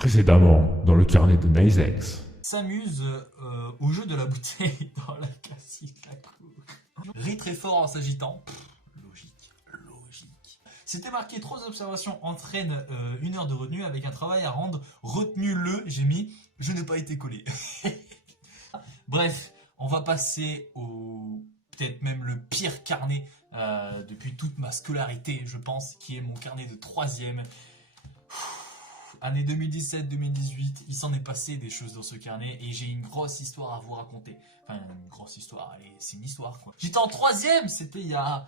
Précédemment, dans le carnet de Nicex. S'amuse au jeu de la bouteille dans la cassette la cour. Rit très fort en s'agitant. Logique, logique. C'était marqué 3 observations entraînent 1 heure de retenue avec un travail à rendre. Retenu-le, j'ai mis je n'ai pas été collé. Bref, on va passer au peut-être même le pire carnet depuis toute ma scolarité, je pense, qui est mon carnet de 3e. Année 2017-2018, il s'en est passé des choses dans ce carnet et j'ai une grosse histoire à vous raconter. Enfin, une grosse histoire, allez, c'est une histoire quoi. J'étais en 3e, c'était il y a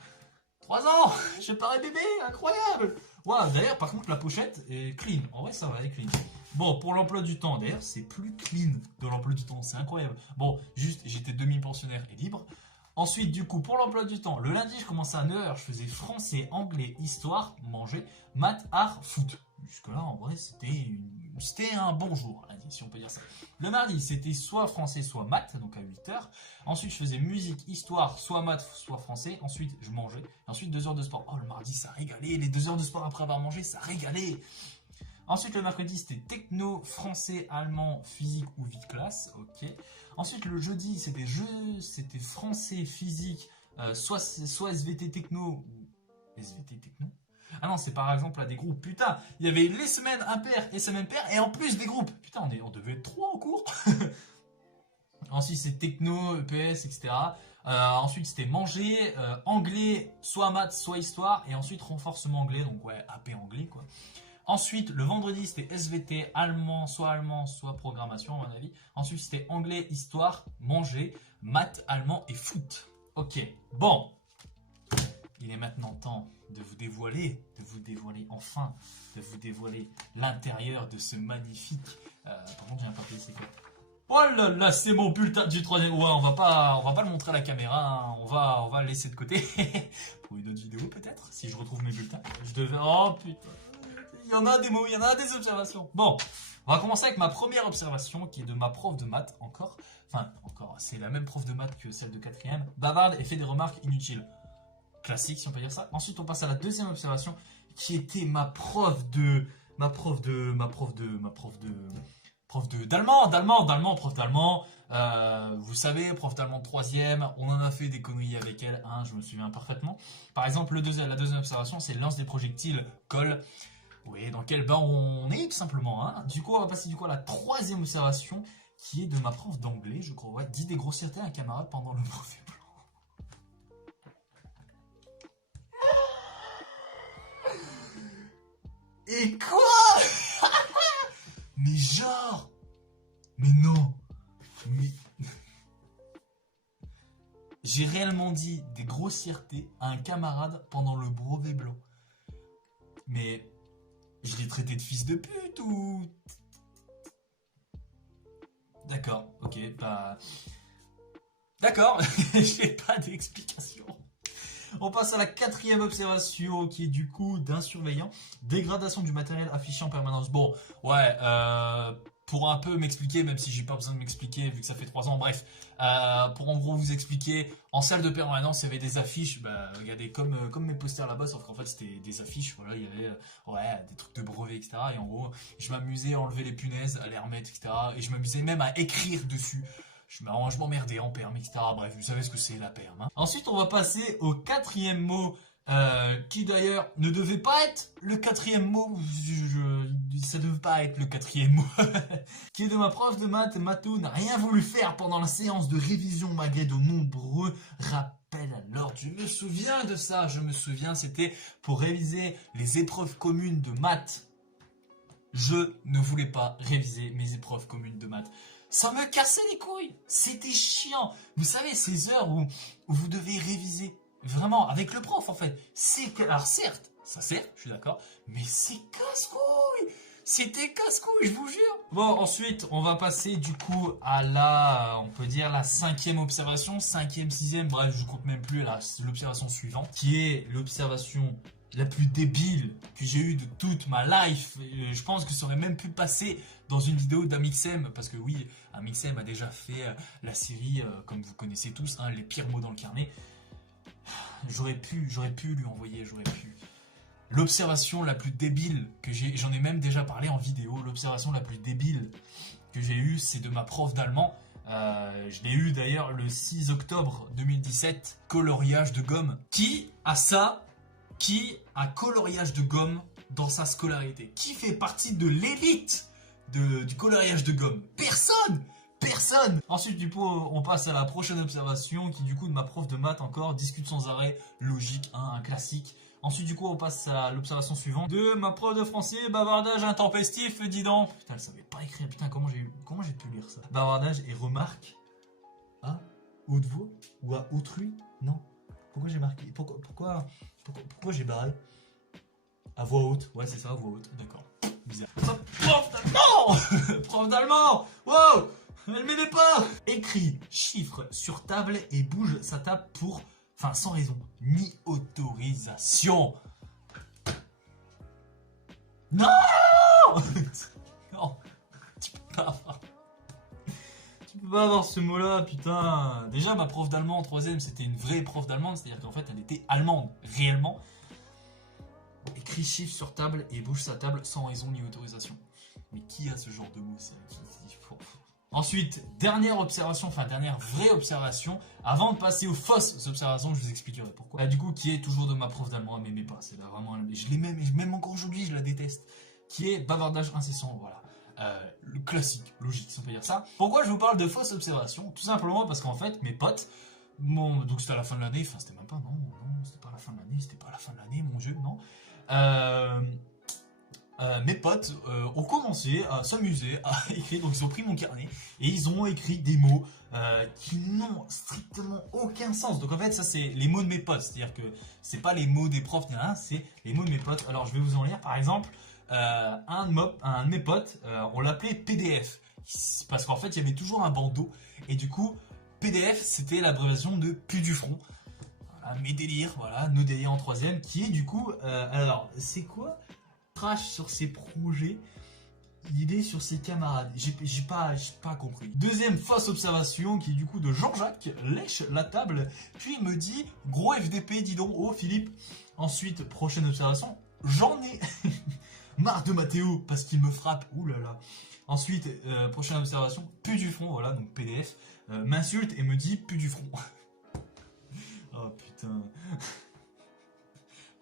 3 ans. Je parais bébé, incroyable. Ouais, d'ailleurs, par contre, la pochette est clean. En vrai, ça va, elle est clean. Bon, pour l'emploi du temps, d'ailleurs, c'est plus clean de l'emploi du temps, c'est incroyable. Bon, juste, j'étais demi-pensionnaire et libre. Ensuite, du coup, pour l'emploi du temps, le lundi, je commençais à 9h, je faisais français, anglais, histoire, manger, maths, art, foot. Jusque-là, en vrai, c'était un bon jour, lundi, si on peut dire ça. Le mardi, c'était soit français, soit maths, donc à 8h. Ensuite, je faisais musique, histoire, soit maths, soit français. Ensuite, je mangeais. Ensuite, 2 heures de sport. Oh, le mardi, ça régalait. Les 2 heures de sport après avoir mangé, ça régalait. Ensuite, le mercredi, c'était techno, français, allemand, physique ou vie de classe. Ok. Ensuite, le jeudi, c'était français, physique, soit SVT techno ou SVT techno. Ah non, c'est par exemple là des groupes. Putain, il y avait les semaines impaires et semaines paires et en plus des groupes. Putain, on devait être 3 en cours. Ensuite, c'est techno, EPS, etc. Ensuite, c'était manger, anglais, soit maths, soit histoire. Et ensuite, renforcement anglais, donc ouais, AP anglais quoi. Ensuite, le vendredi, c'était SVT, allemand, soit programmation, à mon avis. Ensuite, c'était anglais, histoire, manger, maths, allemand et foot. Ok, bon. Il est maintenant temps de vous dévoiler enfin, de vous dévoiler l'intérieur de ce magnifique... par contre, j'ai un papier, c'est quoi? Oh là là, c'est mon bulletin du 3e. Ouais, on va pas le montrer à la caméra, hein. On va le laisser de côté. Pour une autre vidéo, peut-être, si je retrouve mes bulletins. Je devais... Oh putain. Il y en a des mots, il y en a des observations. Bon, on va commencer avec ma première observation qui est de ma prof de maths encore. Enfin, encore, c'est la même prof de maths que celle de 4e. Bavarde et fait des remarques inutiles. Classique, si on peut dire ça. Ensuite, on passe à la deuxième observation qui était prof d'allemand. Vous savez, prof d'allemand de 3e, on en a fait des conneries avec elle, hein, je me souviens parfaitement. Par exemple, la deuxième observation, c'est lance des projectiles, colle. Oui, dans quel bain on est tout simplement. Hein. Du coup, on va passer à la troisième observation qui est de ma prof d'anglais, je crois. Ouais, dit des grossièretés à un camarade pendant le brevet blanc. Et quoi? Mais genre, mais non, mais j'ai réellement dit des grossièretés à un camarade pendant le brevet blanc. Mais je l'ai traité de fils de pute ou... D'accord, ok, bah... D'accord, j'ai pas d'explication. On passe à la quatrième observation qui est du coup d'un surveillant. Dégradation du matériel affiché en permanence. Bon, ouais, pour un peu m'expliquer, même si j'ai pas besoin de m'expliquer vu que ça fait 3 ans, bref. Pour en gros vous expliquer, en salle de permanence il y avait des affiches, bah, regardez comme mes posters là-bas, sauf qu'en fait c'était des affiches, voilà, il y avait ouais, des trucs de brevet, etc. Et en gros, je m'amusais à enlever les punaises, à les remettre, etc. Et je m'amusais même à écrire dessus. Je m'emmerdais en perme, etc. Bref, vous savez ce que c'est la perme. Hein. Ensuite, on va passer au quatrième mot, qui d'ailleurs ne devait pas être le quatrième mot. Ça ne devait pas être le quatrième mot. Qui est de ma prof de maths. Mathou n'a rien voulu faire pendant la séance de révision malgré de nombreux rappels à l'ordre. Je me souviens de ça, c'était pour réviser les épreuves communes de maths. Je ne voulais pas réviser mes épreuves communes de maths. Ça me cassait les couilles. C'était chiant. Vous savez, ces heures où vous devez réviser vraiment avec le prof en fait. Alors certes, ça sert, je suis d'accord, mais c'est casse-couille. C'était casse-couille, je vous jure. Bon, ensuite, on va passer du coup à on peut dire la 5e observation, 5e, 6e, bref, je compte même plus l'observation suivante, qui est l'observation la plus débile que j'ai eue de toute ma life. Je pense que ça aurait même pu passer dans une vidéo d'Amixem, parce que oui, Amixem a déjà fait la série, comme vous connaissez tous, les pires mots dans le carnet. J'aurais pu lui envoyer, L'observation la plus débile que j'en ai même déjà parlé en vidéo, l'observation la plus débile que j'ai eue, c'est de ma prof d'allemand. Je l'ai eu d'ailleurs le 6 octobre 2017, coloriage de gomme. Qui a ça? Qui a coloriage de gomme dans sa scolarité? Qui fait partie de l'élite du coloriage de gomme? Personne! Personne! Ensuite, du coup, on passe à la prochaine observation qui, du coup, de ma prof de maths encore, discute sans arrêt, logique, hein, un classique. Ensuite, du coup, on passe à l'observation suivante. De ma prof de français, bavardage intempestif, dis donc. Putain, elle savait pas écrire. Putain, comment j'ai pu lire ça? Bavardage et remarque à haute voix ou à autrui? Non. Pourquoi j'ai marqué? Pourquoi j'ai barré? À voix haute. Ouais, c'est ça, à voix haute. D'accord. Bizarre. Prof d'allemand! Prof d'allemand! Wow! Elle m'aimait pas! Écrit chiffre sur table et bouge sa table pour... Enfin, sans raison, ni autorisation. Non! Non, tu peux pas avoir ce mot-là, putain. Déjà, ma prof d'allemand en 3ème, c'était une vraie prof d'allemand, c'est-à-dire qu'en fait, elle était allemande, réellement. Écrit chiffre sur table et bouge sa table sans raison ni autorisation. Mais qui a ce genre de mots? Ensuite, dernière observation, enfin dernière vraie observation, avant de passer aux fausses observations, je vous expliquerai pourquoi. Du coup, qui est toujours de ma prof d'allemand, elle m'aimait pas, c'est là vraiment, je l'ai même encore aujourd'hui, je la déteste, qui est bavardage incessant, voilà. Le classique, logique, si on peut dire ça. Pourquoi je vous parle de fausses observations? Tout simplement parce qu'en fait, mes potes, donc c'était à la fin de l'année, enfin c'était même pas, non, c'était pas à la fin de l'année, c'était pas à la fin de l'année, mon dieu, non. Mes potes ont commencé à s'amuser à écrire, donc ils ont pris mon carnet et ils ont écrit des mots qui n'ont strictement aucun sens. Donc en fait ça c'est les mots de mes potes, c'est-à-dire que c'est pas les mots des profs ni rien, c'est les mots de mes potes. Alors je vais vous en lire par exemple, un de mes potes, on l'appelait PDF, parce qu'en fait il y avait toujours un bandeau et du coup PDF c'était l'abréviation de pu du front. Voilà, mes délires, voilà, nos délires en 3ème, qui est du coup, alors c'est quoi? Crash sur ses projets, il est sur ses camarades. J'ai pas compris. Deuxième fausse observation qui est du coup de Jean-Jacques, lèche la table, puis il me dit gros FDP, dis donc, oh Philippe. Ensuite, prochaine observation, j'en ai marre de Mathéo parce qu'il me frappe, oulala. Ensuite, prochaine observation, pu du front, voilà, donc PDF, m'insulte et me dit pu du front. Oh putain.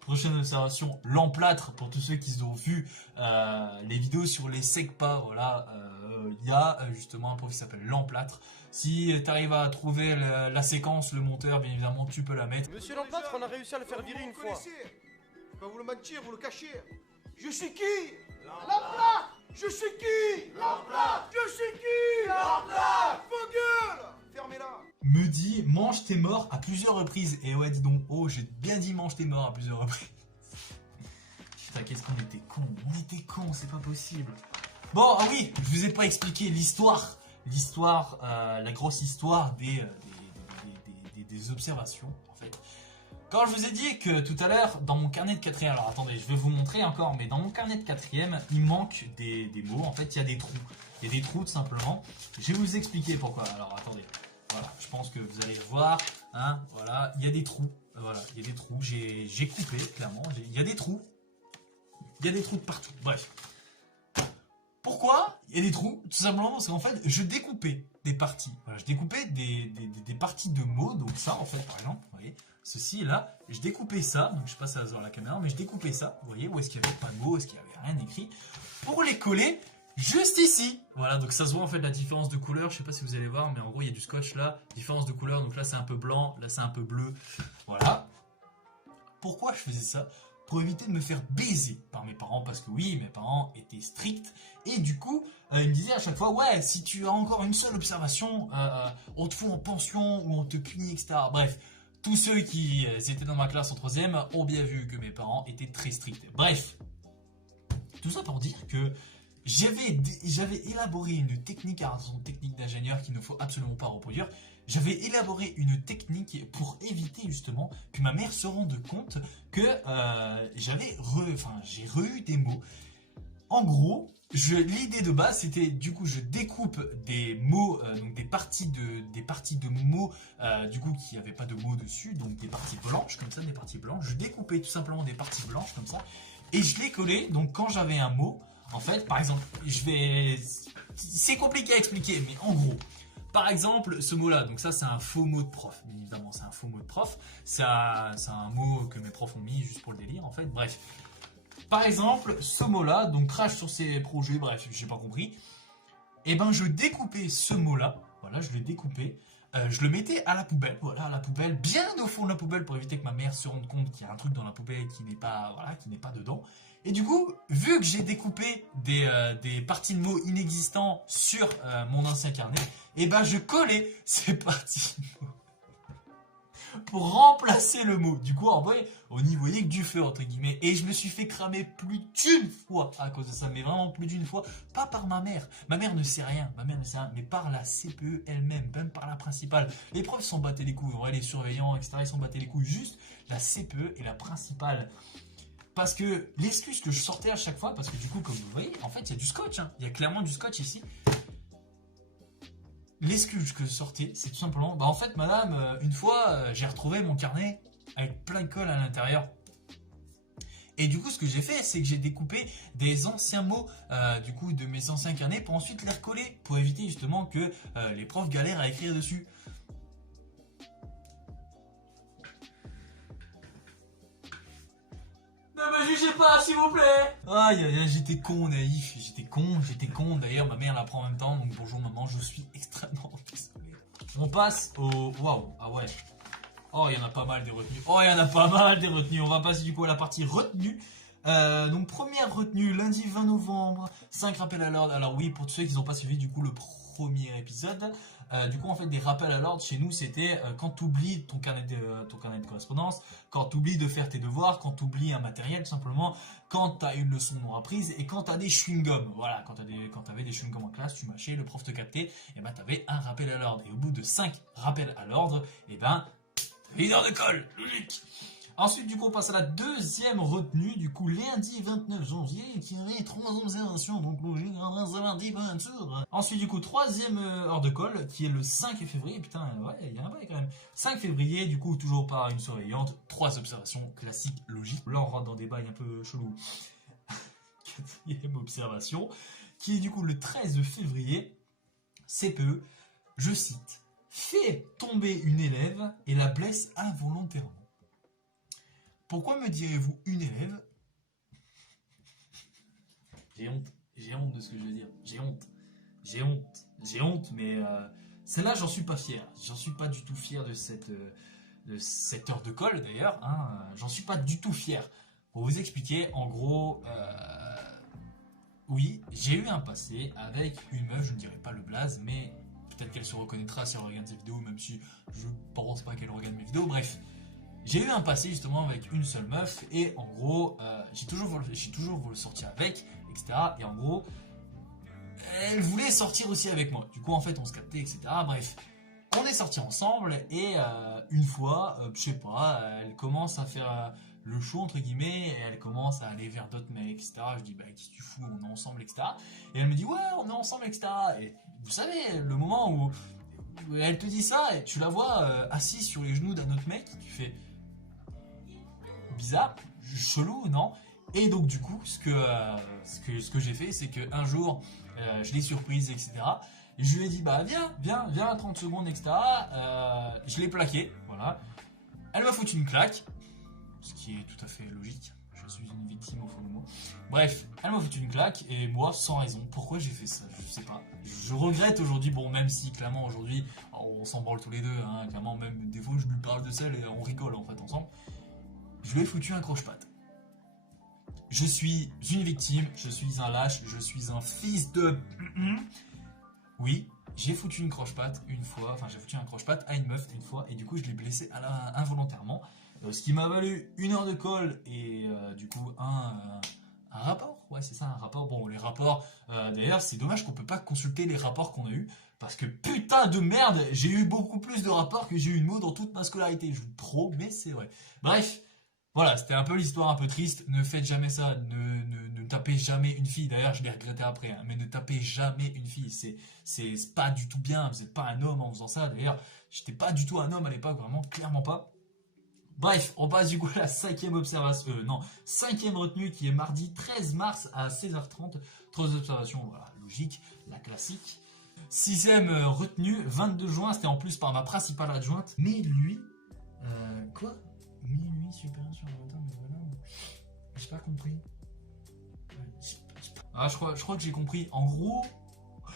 Prochaine observation, l'emplâtre, pour tous ceux qui ont vu les vidéos sur les SECPA, voilà, il y a justement un prof qui s'appelle l'emplâtre. Si tu arrives à trouver la séquence, le monteur, bien évidemment, tu peux la mettre. Monsieur l'emplâtre, on a réussi à le faire virer une fois. Je vais pas vous le mentir, vous le cachez. Je suis qui? L'emplâtre. Je suis qui? L'emplâtre. Je suis qui? L'emplâtre. Vos gueules. Fermez-la. Me dit mange tes morts à plusieurs reprises. Et ouais, dis donc, oh, j'ai bien dit mange tes morts à plusieurs reprises. Putain, qu'est-ce qu'on était cons. On était cons, c'est pas possible. Bon, ah oui, je vous ai pas expliqué l'histoire. L'histoire, la grosse histoire des observations, en fait. Quand je vous ai dit que tout à l'heure, dans mon carnet de 4ème, alors attendez, je vais vous montrer encore, mais dans mon carnet de 4ème, il manque des mots. En fait, il y a des trous. Il y a des trous, tout simplement. Je vais vous expliquer pourquoi. Alors, attendez. Voilà, je pense que vous allez le voir. Hein, voilà, il y a des trous. Voilà, il y a des trous. J'ai coupé, clairement. Il y a des trous. Il y a des trous de partout. Bref. Pourquoi il y a des trous? Tout simplement parce qu'en fait, je découpais des parties. Voilà, je découpais des parties de mots. Donc ça, en fait, par exemple, vous voyez, ceci là, je découpais ça. Donc je sais pas si ça va se voir à la caméra, mais je découpais ça. Vous voyez, où est-ce qu'il n'y avait pas de mots, où est-ce qu'il n'y avait rien écrit, pour les coller juste ici. Voilà, donc ça se voit en fait la différence de couleur. Je sais pas si vous allez voir, mais en gros, il y a du scotch là. Différence de couleur, donc là c'est un peu blanc, là c'est un peu bleu. Voilà. Pourquoi je faisais ça? Pour éviter de me faire baiser par mes parents, parce que oui, mes parents étaient stricts, et du coup, ils me disaient à chaque fois, ouais, si tu as encore une seule observation, on te fout en pension, ou on te punit, etc. Bref, tous ceux qui étaient dans ma classe en 3ème ont bien vu que mes parents étaient très stricts. Bref, tout ça pour dire que j'avais élaboré une technique, une technique d'ingénieur qu'il ne faut absolument pas reproduire. J'avais élaboré une technique pour éviter justement que ma mère se rende compte que j'ai re-eu des mots. En gros, l'idée de base, c'était du coup, je découpe des mots, donc des parties de mots, du coup, qui n'avaient pas de mots dessus, donc des parties blanches, comme ça, des parties blanches. Je découpais tout simplement des parties blanches, comme ça, et je les collais. Donc, quand j'avais un mot, en fait, par exemple, c'est compliqué à expliquer, mais en gros, par exemple, ce mot-là, donc ça, c'est un faux mot de prof, bien évidemment, c'est un faux mot de prof. C'est un mot que mes profs ont mis juste pour le délire, en fait, bref. Par exemple, ce mot-là, donc crash sur ses projets, bref, j'ai pas compris. Et ben, je découpais ce mot-là, voilà, je le découpais, je le mettais à la poubelle, voilà, à la poubelle, bien au fond de la poubelle pour éviter que ma mère se rende compte qu'il y a un truc dans la poubelle qui n'est pas, voilà, qui n'est pas dedans. Et du coup, vu que j'ai découpé des parties de mots inexistants sur mon ancien carnet, et ben, je collais ces parties de mots pour remplacer le mot. Du coup, en vrai, on y voyait que du feu, entre guillemets. Et je me suis fait cramer plus d'une fois à cause de ça, mais vraiment plus d'une fois. Pas par ma mère. Ma mère ne sait rien, mais par la CPE elle-même, même par la principale. Les profs s'en battaient les couilles, ouais, les surveillants, etc., ils s'en battaient les couilles. Juste la CPE et la principale. Parce que l'excuse que je sortais à chaque fois, parce que du coup, comme vous voyez, en fait, il y a du scotch. Hein. Il y a clairement du scotch ici. L'excuse que je sortais, c'est tout simplement, bah en fait, madame, une fois, j'ai retrouvé mon carnet avec plein de colle à l'intérieur. Et du coup, ce que j'ai fait, c'est que j'ai découpé des anciens mots, du coup, de mes anciens carnets pour ensuite les recoller, pour éviter justement que les profs galèrent à écrire dessus. Ne me jugez pas, s'il vous plaît. Aïe, aïe, aïe, j'étais con, naïf, j'étais con. D'ailleurs, ma mère l'apprend en même temps, donc bonjour maman, je suis extrêmement désolé. On passe au... Waouh, ah ouais. Oh, il y en a pas mal des retenues. On va passer du coup à la partie retenue. Donc, première retenue, lundi 20 novembre, 5 rappels à l'ordre. Alors oui, pour tous ceux qui n'ont pas suivi du coup le premier épisode, du coup, en fait, des rappels à l'ordre chez nous, c'était quand tu oublies ton carnet de correspondance, quand tu oublies de faire tes devoirs, quand tu oublies un matériel, tout simplement, quand tu as une leçon non apprise et quand tu as des chewing-gums. Voilà, quand tu avais des chewing-gums en classe, tu mâchais, le prof te captait, et ben tu avais un rappel à l'ordre. Et au bout de 5 rappels à l'ordre, et ben, une heure de colle, logique. Ensuite, du coup, on passe à la deuxième retenue, du coup, lundi 29 janvier, qui est 3 observations, donc logique, lundi 20. Ensuite, du coup, troisième heure de colle, qui est le 5 février, putain, ouais, il y en a pas quand même. 5 février, du coup, toujours par une surveillante, 3 observations classiques, logiques. Là, on rentre dans des bails un peu chelous. Quatrième observation, qui est du coup le 13 février, CPE, je cite, fait tomber une élève et la blesse involontairement. Pourquoi me direz-vous une élève? J'ai honte de ce que je veux dire. J'ai honte, mais celle-là, j'en suis pas fier. J'en suis pas du tout fier de cette heure de colle, d'ailleurs. Hein. J'en suis pas du tout fier. Pour vous expliquer, en gros, oui, j'ai eu un passé avec une meuf, je ne dirais pas le blaze, mais peut-être qu'elle se reconnaîtra si elle regarde ces vidéos, même si je pense pas qu'elle regarde mes vidéos, bref. J'ai eu un passé justement avec une seule meuf et en gros, j'ai toujours voulu sortir avec, etc. Et en gros, elle voulait sortir aussi avec moi. Du coup, en fait, on se captait, etc. Bref, on est sortis ensemble et une fois, je sais pas, elle commence à faire le show entre guillemets et elle commence à aller vers d'autres mecs, etc. Je dis, bah, qu'est-ce que tu fous, on est ensemble, etc. Et elle me dit, ouais, on est ensemble, etc. Et vous savez, le moment où elle te dit ça et tu la vois assise sur les genoux d'un autre mec, tu fais... bizarre, chelou, non? Et donc du coup, ce que j'ai fait, c'est qu'un jour, je l'ai surprise, etc. Et je lui ai dit, bah viens, 30 secondes, etc. Je l'ai plaqué, voilà. Elle m'a foutu une claque, ce qui est tout à fait logique. Je suis une victime au fond de moi. Bref, elle m'a foutu une claque, et moi, sans raison. Pourquoi j'ai fait ça? Je sais pas. Je regrette aujourd'hui, bon, même si clairement aujourd'hui, on s'en branle tous les deux, hein, clairement, même des fois, je lui parle de ça et on rigole en fait ensemble. Je lui ai foutu un croche-patte. Je suis une victime, je suis un lâche, je suis un fils de... Oui, j'ai foutu une croche-patte une fois, enfin j'ai foutu un croche-patte à une meuf une fois, et du coup je l'ai blessée involontairement. Ce qui m'a valu 1 heure de colle et du coup un rapport. Ouais, c'est ça, un rapport. Bon, les rapports, d'ailleurs, c'est dommage qu'on peut pas consulter les rapports qu'on a eus, parce que putain de merde, j'ai eu beaucoup plus de rapports que j'ai eu de mots dans toute ma scolarité. Je vous promets, c'est vrai. Bref. Voilà, c'était un peu l'histoire un peu triste. Ne faites jamais ça. Ne tapez jamais une fille. D'ailleurs, je l'ai regretté après. Hein, mais ne tapez jamais une fille. C'est pas du tout bien. Vous n'êtes pas un homme en faisant ça. D'ailleurs, j'étais pas du tout un homme à l'époque. Vraiment, clairement pas. Bref, on passe du coup à la cinquième observation. Cinquième retenue qui est mardi 13 mars à 16h30. 3 observations, voilà, logique, la classique. Sixième retenue, 22 juin. C'était en plus par ma principale adjointe. Mais lui... quoi minuit supérieur sur le retard, mais voilà. J'ai pas compris. Ah, je crois que j'ai compris. En gros.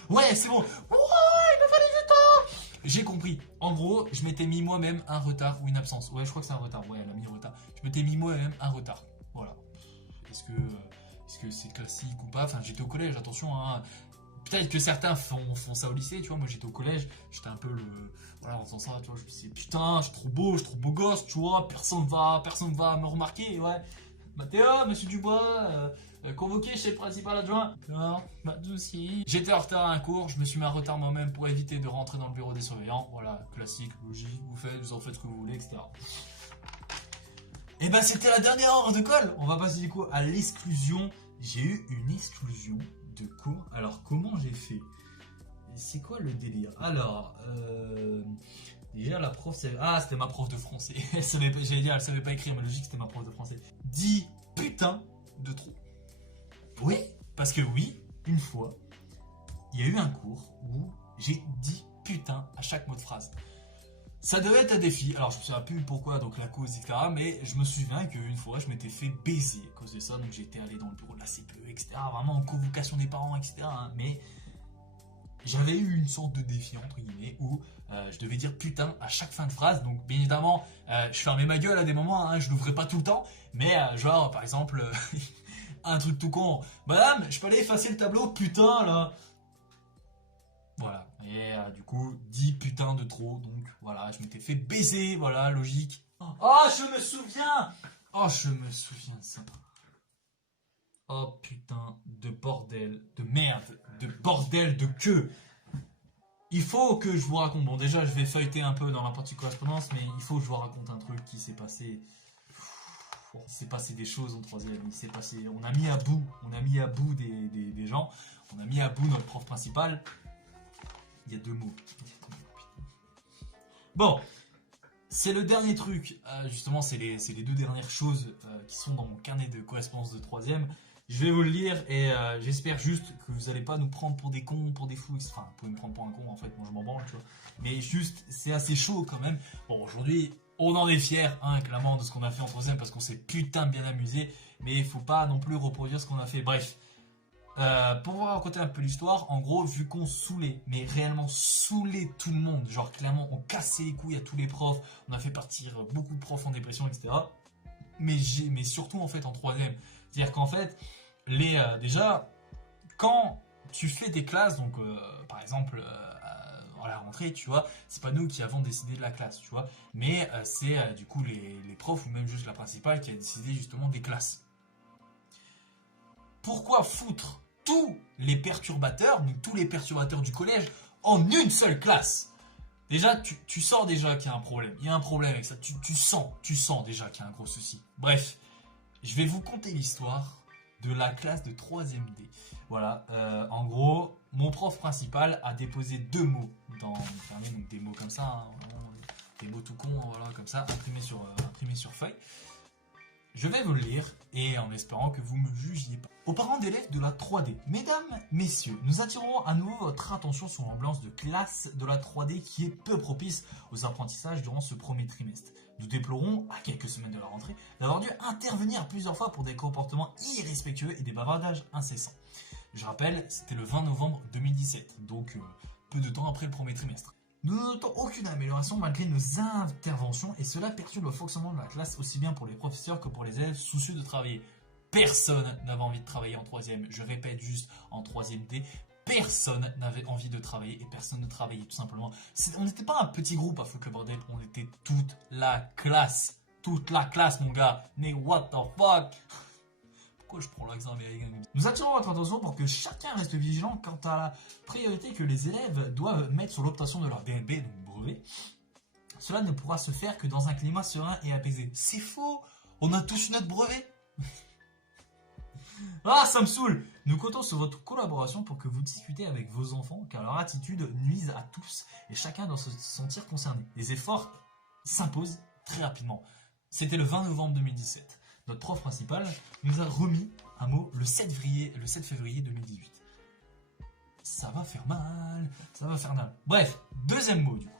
Ouais, c'est bon. Oh, il m'a fallu du temps. J'ai compris. En gros, je m'étais mis moi-même un retard ou une absence. Ouais, je crois que c'est un retard. Ouais, elle a mis retard. Je m'étais mis moi-même un retard. Voilà. Est-ce que c'est classique ou pas? Enfin, j'étais au collège, attention, hein. Peut-être que certains font ça au lycée, tu vois. Moi, j'étais au collège, j'étais un peu le. Voilà, en faisant ça, tu vois, je me disais, putain, je suis trop beau gosse, tu vois, personne va me remarquer, ouais. Mathéo, monsieur Dubois, convoqué chez le principal adjoint. Non, pas de soucis. J'étais en retard à un cours, je me suis mis en retard moi-même pour éviter de rentrer dans le bureau des surveillants. Voilà, classique, logique, vous en faites ce que vous voulez, etc. Et ben, c'était la dernière heure de colle. On va passer du coup à l'exclusion. J'ai eu une exclusion de cours. Alors, comment j'ai fait? C'est quoi le délire? Alors, déjà la prof, c'était ma prof de français. Elle savait pas écrire, mais logique, c'était ma prof de français. 10 putains de trop. Oui, parce que oui, une fois, il y a eu un cours où j'ai dit putain à chaque mot de phrase. Ça devait être un défi. Alors, je ne sais plus pourquoi, donc la cause, etc. Mais je me souviens qu'une fois, je m'étais fait baiser à cause de ça. Donc, j'étais allé dans le bureau de la CPE, etc. Vraiment en convocation des parents, etc. Hein, mais j'avais eu une sorte de défi, entre guillemets, où je devais dire putain à chaque fin de phrase. Donc, bien évidemment, je fermais ma gueule à des moments. Hein, je l'ouvrais pas tout le temps. Mais genre, par exemple, un truc tout con. Madame, je peux aller effacer le tableau, putain, là. Voilà, et du coup, 10 putains de trop, donc voilà, je m'étais fait baiser, voilà, logique. Oh, je me souviens! Oh, je me souviens de ça. Oh putain de bordel, de merde, de bordel de queue. Il faut que je vous raconte, bon déjà je vais feuilleter un peu dans la partie correspondance, mais il faut que je vous raconte un truc qui s'est passé. Il s'est passé des choses en troisième, on a mis à bout des gens, on a mis à bout notre prof principal. Il y a deux mots. Bon, c'est le dernier truc. Justement, c'est les deux dernières choses qui sont dans mon carnet de correspondance de troisième. Je vais vous le lire et j'espère juste que vous n'allez pas nous prendre pour des cons, pour des fous. Enfin, vous pouvez me prendre pour un con, en fait, moi je m'en branle, tu vois. Mais juste, c'est assez chaud quand même. Bon, aujourd'hui, on en est fiers, hein, clairement, de ce qu'on a fait en troisième parce qu'on s'est putain bien amusé. Mais il faut pas non plus reproduire ce qu'on a fait. Bref. Pour vous raconter un peu l'histoire, en gros, vu qu'on saoulait, mais réellement saoulait tout le monde, genre clairement on cassait les couilles à tous les profs, on a fait partir beaucoup de profs en dépression, etc. Mais surtout en fait en troisième, c'est-à-dire qu'en fait, déjà, quand tu fais des classes, donc par exemple à la rentrée, tu vois, c'est pas nous qui avons décidé de la classe, tu vois, mais c'est du coup les profs ou même juste la principale qui a décidé justement des classes. Pourquoi foutre tous les perturbateurs, donc tous les perturbateurs du collège, en une seule classe? Déjà, tu sens déjà qu'il y a un problème. Il y a un problème avec ça. Tu sens déjà qu'il y a un gros souci. Bref, je vais vous conter l'histoire de la classe de 3ème D. Voilà, en gros, mon prof principal a déposé 2 mots dans mon carnet, donc des mots comme ça, hein, des mots tout cons, voilà, comme ça, imprimés sur feuille. Je vais vous le lire et en espérant que vous me jugiez pas. Aux parents d'élèves de la 3D, mesdames, messieurs, nous attirons à nouveau votre attention sur l'ambiance de classe de la 3D qui est peu propice aux apprentissages durant ce premier trimestre. Nous déplorons, à quelques semaines de la rentrée, d'avoir dû intervenir plusieurs fois pour des comportements irrespectueux et des bavardages incessants. Je rappelle, c'était le 20 novembre 2017, donc peu de temps après le premier trimestre. Nous ne notons aucune amélioration malgré nos interventions et cela perturbe le fonctionnement de la classe aussi bien pour les professeurs que pour les élèves soucieux de travailler. Personne n'avait envie de travailler en 3ème, je répète juste en 3ème D, personne n'avait envie de travailler et personne ne travaillait tout simplement. On n'était pas un petit groupe à foutre le bordel, on était toute la classe mon gars, mais what the fuck? Pourquoi je prends l'accent américain? Nous attirons votre attention pour que chacun reste vigilant quant à la priorité que les élèves doivent mettre sur l'obtention de leur DNB, donc brevet. Cela ne pourra se faire que dans un climat serein et apaisé. C'est faux! On a tous notre brevet. Ah, ça me saoule. Nous comptons sur votre collaboration pour que vous discutez avec vos enfants, car leur attitude nuise à tous et chacun doit se sentir concerné. Les efforts s'imposent très rapidement. C'était le 20 novembre 2017. Notre prof principal nous a remis un mot le 7 février 2018. Ça va faire mal, ça va faire mal. Bref, deuxième mot du coup.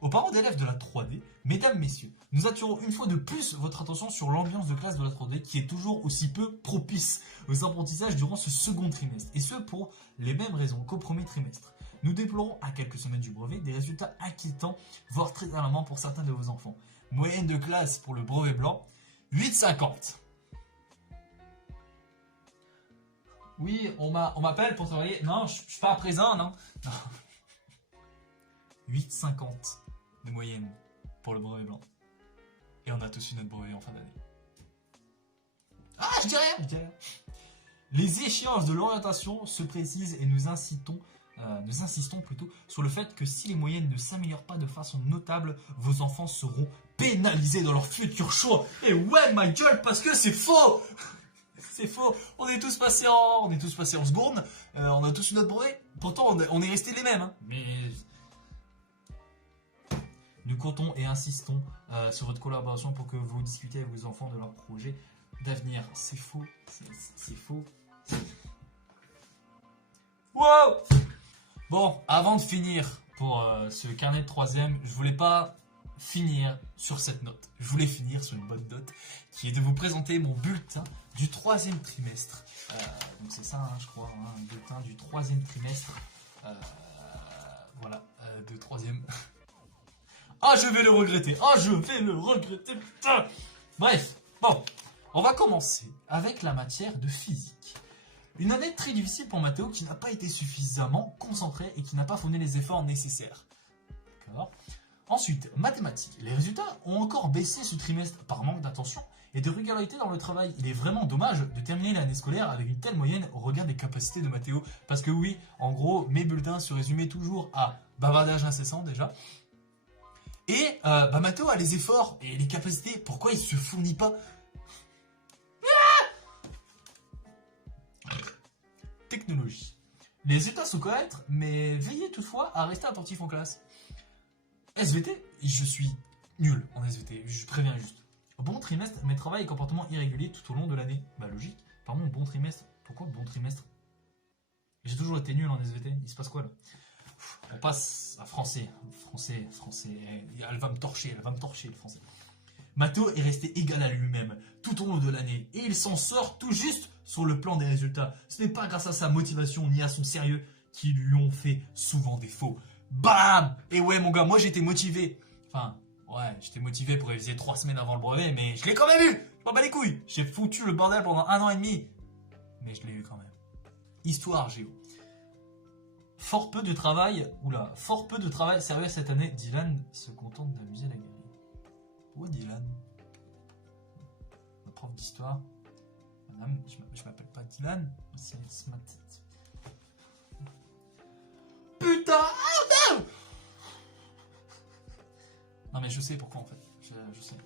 Aux parents d'élèves de la 3D, mesdames, messieurs, nous attirons une fois de plus votre attention sur l'ambiance de classe de la 3D qui est toujours aussi peu propice aux apprentissages durant ce second trimestre, et ce pour les mêmes raisons qu'au premier trimestre. Nous déplorons à quelques semaines du brevet des résultats inquiétants, voire très alarmants pour certains de vos enfants. Moyenne de classe pour le brevet blanc, 8,50. Oui, on m'appelle pour travailler. Non, je suis pas présent, non. 8,50 de moyenne pour le brevet blanc. Et on a tous eu notre brevet en fin d'année. Ah, je dis rien. Les échéances de l'orientation se précisent et nous insistons plutôt sur le fait que si les moyennes ne s'améliorent pas de façon notable, vos enfants seront pénalisés dans leur futur choix. Et ouais, ma gueule, parce que c'est faux. C'est faux. On est tous passés en seconde. On a tous eu notre brevet. Pourtant, on est restés les mêmes. Hein. Mais nous comptons et insistons sur votre collaboration pour que vous discutiez avec vos enfants de leur projet d'avenir. C'est faux. C'est faux. Wow. Bon, avant de finir pour ce carnet de troisième, je voulais pas finir sur cette note. Je voulais finir sur une bonne note, qui est de vous présenter mon bulletin du troisième trimestre. Donc c'est ça, hein, je crois, hein, un bulletin du troisième trimestre. Voilà, de troisième. Ah, je vais le regretter. Ah, je vais le regretter, putain. Bref, bon, on va commencer avec la matière de physique. Une année très difficile pour Mathéo qui n'a pas été suffisamment concentré et qui n'a pas fourni les efforts nécessaires. D'accord. Ensuite, mathématiques. Les résultats ont encore baissé ce trimestre par manque d'attention et de régularité dans le travail. Il est vraiment dommage de terminer l'année scolaire avec une telle moyenne au regard des capacités de Mathéo. Parce que oui, en gros, mes bulletins se résumaient toujours à bavardage incessant déjà. Et Mathéo a les efforts et les capacités. Pourquoi il se fournit pas? Technologie. Les résultats sont corrects, mais veillez toutefois à rester attentif en classe. SVT, je suis nul en SVT, je préviens juste. Bon trimestre, mais travail et comportement irréguliers tout au long de l'année. Bah logique. Pardon, bon trimestre. Pourquoi bon trimestre? J'ai toujours été nul en SVT, il se passe quoi là? On passe à français. Français. Elle va me torcher le français. Mathéo est resté égal à lui-même tout au long de l'année et il s'en sort tout juste sur le plan des résultats. Ce n'est pas grâce à sa motivation ni à son sérieux qui lui ont fait souvent défaut. Bam! Et ouais mon gars, moi j'étais motivé. Enfin, ouais, j'étais motivé pour réviser 3 semaines avant le brevet, mais je l'ai quand même eu! Je m'en bats les couilles! J'ai foutu le bordel pendant 1 an et demi. Mais je l'ai eu quand même. Histoire géo. Fort peu de travail sérieux cette année. Dylan se contente d'amuser la galerie. Où est Dylan? Ma prof d'histoire. Madame, je m'appelle pas Dylan. C'est ma tête. Putain! Oh non! Non mais je sais pourquoi en fait. Je sais.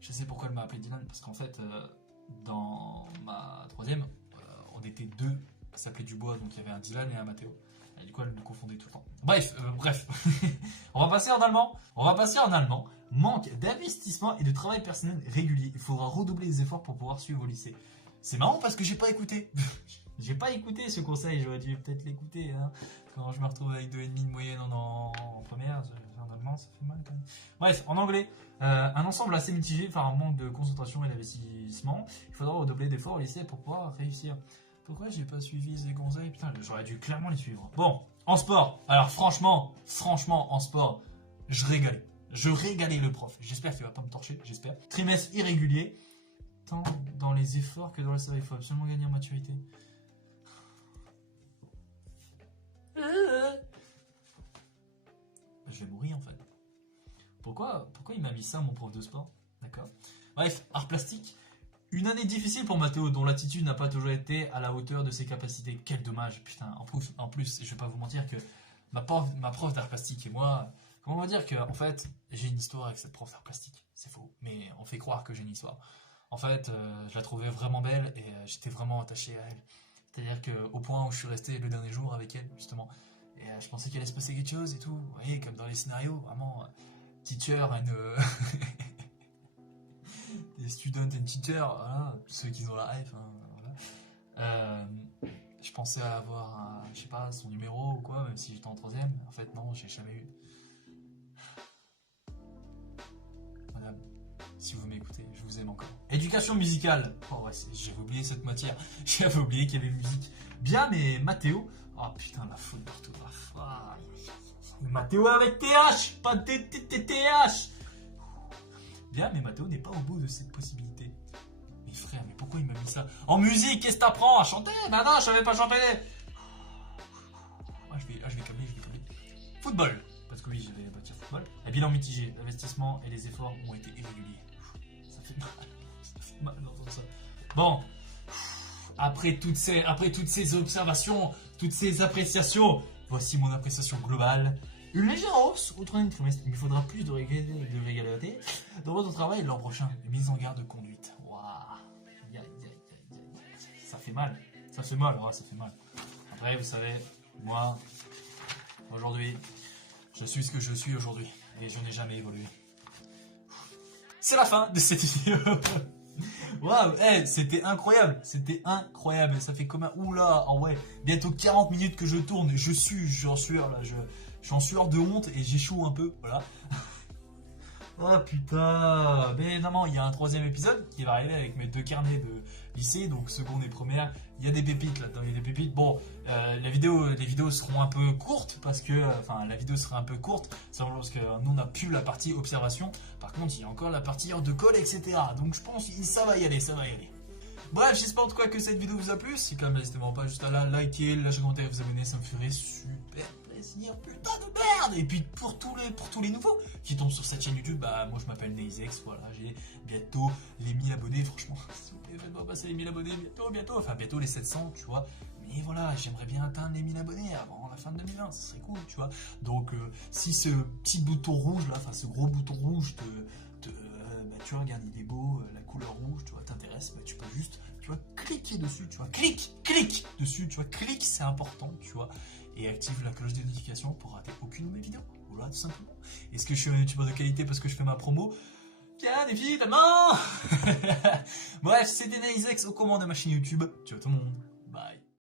Je sais pourquoi elle m'a appelé Dylan. Parce qu'en fait, dans ma troisième, on était deux. Ça s'appelait Dubois, donc il y avait un Dylan et un Mathéo. Et du coup, elle nous confondait tout le temps. Bref. On va passer en allemand. Manque d'investissement et de travail personnel régulier. Il faudra redoubler les efforts pour pouvoir suivre au lycée. C'est marrant parce que j'ai pas écouté. J'ai pas écouté ce conseil, j'aurais dû peut-être l'écouter. Hein. Quand je me retrouve avec 2,5 de moyenne en première, en allemand, ça fait mal quand même. Bref, en anglais, un ensemble assez mitigé par un manque de concentration et d'investissement. Il faudra redoubler d'efforts au lycée pour pouvoir réussir. Pourquoi j'ai pas suivi ces conseils? Putain, j'aurais dû clairement les suivre. Bon, en sport. Alors franchement, en sport, je régalais le prof. J'espère qu'il va pas me torcher, j'espère. Trimestre irrégulier. Tant dans les efforts que dans le savoir, il faut absolument gagner en maturité. Je vais mourir en fait. Pourquoi il m'a mis ça, mon prof de sport? D'accord. Bref, art plastique. Une année difficile pour Mathéo, dont l'attitude n'a pas toujours été à la hauteur de ses capacités. Quel dommage, putain. En plus, je vais pas vous mentir que ma prof d'art plastique et moi, Comment on va dire que, en fait, j'ai une histoire avec cette prof d'art plastique. C'est faux, mais on fait croire que j'ai une histoire. En fait, je la trouvais vraiment belle et j'étais vraiment attaché à elle. C'est-à-dire qu'au point où je suis resté le dernier jour avec elle, justement, et je pensais qu'il allait se passer quelque chose et tout. Vous voyez, comme dans les scénarios, vraiment, teacher and... des students and teachers, voilà, ceux qui ont la ref, hein, voilà. Je pensais avoir, je sais pas, son numéro ou quoi, même si j'étais en 3ème. En fait, non, j'ai jamais eu. Madame, si vous m'écoutez, je vous aime encore. Éducation musicale. Oh ouais, j'avais oublié cette matière. J'avais oublié qu'il y avait musique. Bien, mais Mathéo. Oh putain, la faute d'orthographe. Ah, Mathéo avec TH, pas TTTH. Bien, mais Mathéo n'est pas au bout de cette possibilité. Mais frère, mais pourquoi il m'a mis ça? En musique, qu'est-ce que t'apprends à chanter? Bah non, je savais pas chanter. Ah, je vais câbler. Football. Parce que oui, je vais bâtir football. Un bilan mitigé. L'investissement et les efforts ont été irréguliers. Ça fait mal. Ça fait mal d'entendre ça. Bon. Après toutes ces observations, toutes ces appréciations, voici mon appréciation globale. Une légère hausse au troisième trimestre. Il me faudra plus de régularité dans votre travail l'an prochain. Une mise en garde de conduite. Waouh. Ça fait mal. Ça fait mal. Ouais, ça fait mal. Après, vous savez, moi, aujourd'hui, je suis ce que je suis aujourd'hui. Et je n'ai jamais évolué. C'est la fin de cette vidéo. Waouh, hey, c'était incroyable. Ça fait comme un... Oula, oh ouais, bientôt 40 minutes que je tourne. Je suis en sueur là. Je suis en sueur de honte et j'échoue un peu, voilà. Oh putain. Mais non, il y a un 3ème épisode qui va arriver avec mes 2 carnets de lycée, donc seconde et première. Il y a des pépites là-dedans, il y a des pépites. Bon, les vidéos seront un peu courtes parce que, la vidéo sera un peu courte, simplement parce que nous on n'a plus la partie observation. Par contre, il y a encore la partie heure de colle, etc. Donc je pense que ça va y aller. Bref, j'espère en tout cas que cette vidéo vous a plu. Si quand même, n'hésitez pas juste à la liker, lâcher un commentaire, vous abonner, ça me ferait super plaisir, putain de merde. Et puis pour tous les nouveaux qui tombent sur cette chaîne YouTube, bah moi je m'appelle NazeX, voilà, j'ai bientôt les 1000 abonnés, franchement, s'il vous plaît, faites-moi passer les 1000 abonnés, bientôt les 700, tu vois. Mais voilà, j'aimerais bien atteindre les 1000 abonnés avant la fin de 2020, ça serait cool, tu vois. Donc si ce petit bouton rouge là, enfin ce gros bouton rouge tu vois, regarde, il est beau, la couleur rouge, tu vois, t'intéresse, bah tu peux juste, tu vois, cliquer dessus, tu vois, clique dessus, tu vois, clique, c'est important, tu vois, et active la cloche de notification pour rater aucune de mes vidéos, voilà, tout simplement. Est-ce que je suis un youtubeur de qualité parce que je fais ma promo? Bien évidemment. Bref, c'était NazeX aux commandes de ma chaîne YouTube, ciao tout le monde, bye.